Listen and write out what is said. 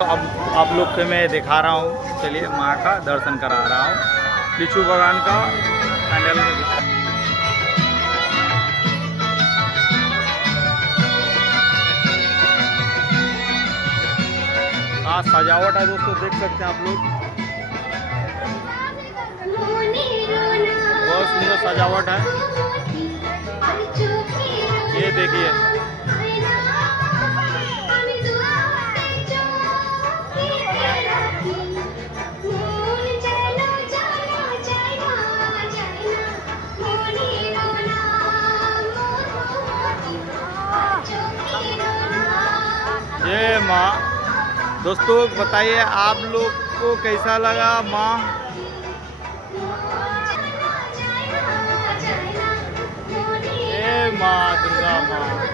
तो अब आप लोग को मैं दिखा रहा हूँ, चलिए माँ का दर्शन करा रहा हूँ। लिचू बागान का पैंडल में हाँ सजावट है दोस्तों, देख सकते हैं आप लोग, बहुत सुंदर सजावट है। ये देखिए ये माँ। दोस्तों बताइए आप लोग को कैसा लगा माँ? ए माँ दुर्गा माँ।